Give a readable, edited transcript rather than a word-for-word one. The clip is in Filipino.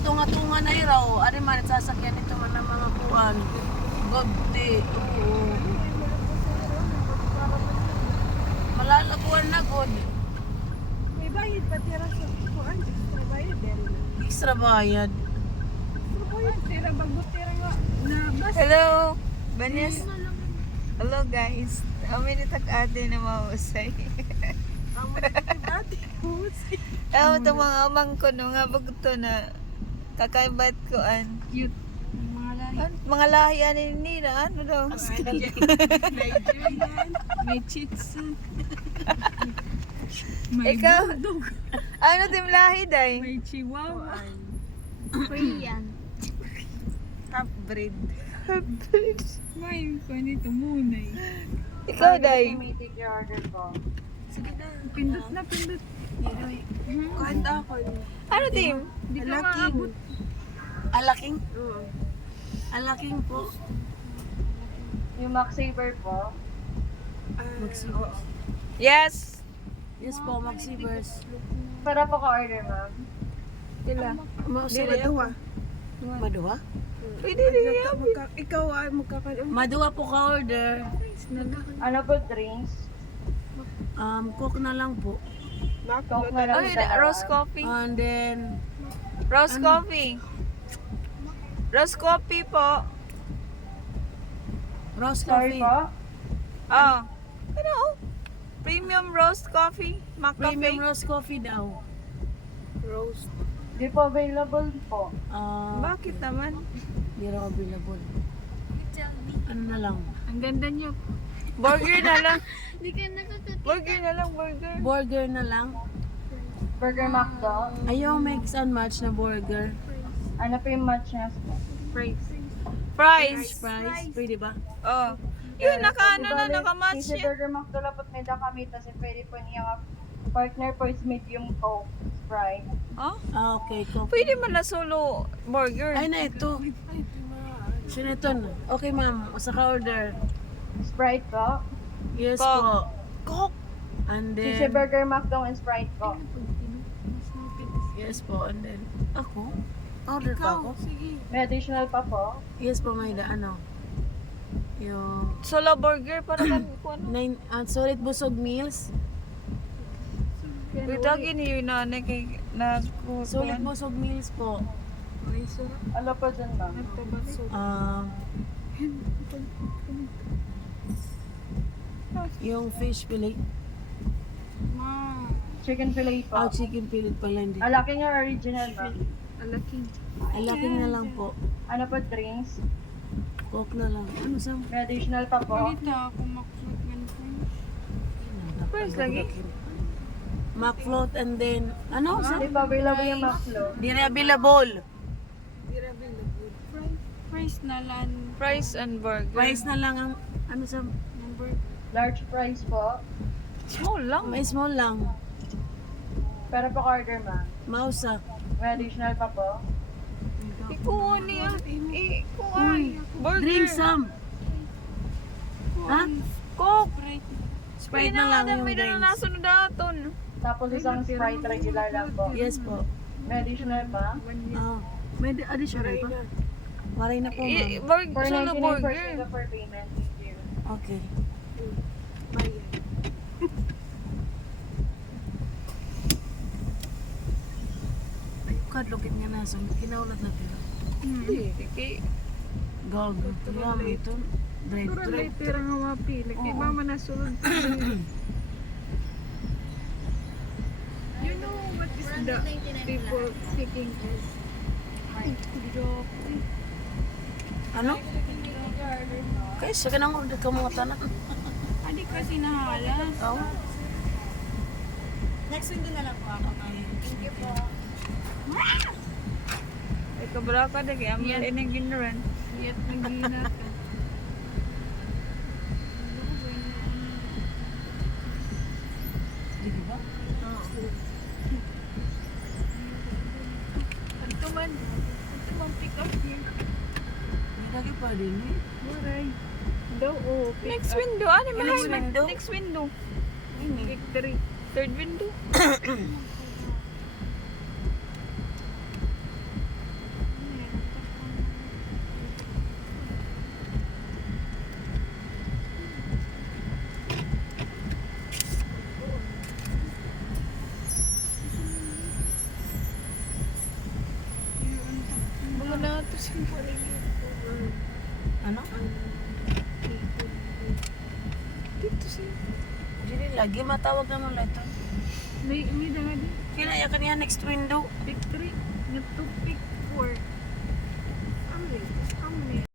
tunga-tunga na iraw. Ari man sasakyan ito man ng mga kuan. Gobte. Oo. Malalaguan na god. May bayad pa tira sa kuan. Extra bayad din. Extra bayad. Extra bayad tira bagbot tira nga na bus. Hello, Banyas. Hello guys. Kami ni ate na mausay. Amo na dati. Ako itong mga amang ko no nga bagto na kakaibat ko an. Cute. Mga lahi. Mga lahi anin nila ano daw. Nigerian. May chitsu. May Ikaw? bulldog. Ano tim lahi day? May chihuahua. Korean. Half breed. May panito munay. Ikaw day. Sige na. Pindot na pindot. Kahit ako. Ano tim? Di ka Alaking. maabot. Alaking? Oo. Alaking po. Yung Max Saver po. Magsibers. Yes. Yes po, magsibers. Para po ka-order, ma'am. Sila. Maduwa. Maduwa? Pwede rin yan. Ikaw ay magkakaroon. Maduwa po ka-order. Ano po, drinks? Coke na lang po. Coke na lang. Oh, dalawa. rose coffee. And then, Rose coffee. Rose coffee po. roast Sorry coffee. po. Oh. Ano? Premium roast coffee. Premium McCafe. roast coffee daw. Rose. Di po available po. Bakit naman? Hindi raw available. Ano na lang? Ang ganda niyo. Burger na lang. Di ka nakakakita. Burger na lang, burger. Burger na lang? Burger McDo. Ayaw mix and match na burger. Ano po yung match niya? Price. Fries. Fries, pwede ba? Oh. Yun, naka-ano na, naka-match Kasi yun. Burger McDo lapot may da kami. Tapos pwede po niya partner po is medium Coke. Sprite. Oh? Okay, coke. Pwede man na solo burger. Ay na ito. Sino ito na? Okay ma'am, saka order. Sprite po. Yes Coke. po. Coke! And Sisi then, Burger McDo and Sprite po. yes po, and then, ako? Order pa ako? Sige. May additional pa po. Yes po, may ano. Yung, Solo burger para kami ko ano. solid busog meals. Bitagin yun na kay na Solid busog meals po. Ay, sarap. Ano po dyan, ma'am? Nagtabaso. Yung fish fillet. Ma. Chicken fillet Oh, po. chicken fillet pala hindi. Alaki nga original, ma'am. Alaking. Alaking na lang po. Ano po, drinks? Coke na lang. Ano sa? May additional pa po. Balita ako makusot ganito. Price lagi. McFloat and then, ano? Sa? Hindi pa available yung McFlo. Di na available. Price na lang. Fries and burger. Price na lang ang, ano sa, Number. Large fries po. Small lang. may small lang. Pero po order, ma'am. Mausa. May additional pa po. Ikuha niya. Ikuha. Burger. Drink some. Ha? Coke. Sprite na lang yung May drinks. nasunod daton. Tapos isang Sprite regular lang po. Yes po. May additional pa. May additional pa? Maray na po ma'am. Solo 499 burger. per single for payment. Thank you. Okay. Ay, kadlokit nga na. So, kinaulat natin. Okay. Gog. Yum, ito. Bread. Pero later nga mapili. Kaya ba manasunod? You know what is the people thinking is joke. Ano? Kaya siya ka nang order ka mga tanak. Adi kasi nahalas. Oo. Next window na lang po ako. Thank you po. Ay, kabra ka dagi. Ang yan ang ginaran. Yet naghinat ka. Di ba? Ito man pick up here. May lagi pa din eh. Waray. Daw, oh. Next window. Ano man Next window? Next window. Victory. Third window. Ito simple dito. Ano? Dito siya. Dili lagi matawag naman lang ito. May danga di. Kinaya ka niya next window. Pick 3. Nga 2 pick 4. Amli.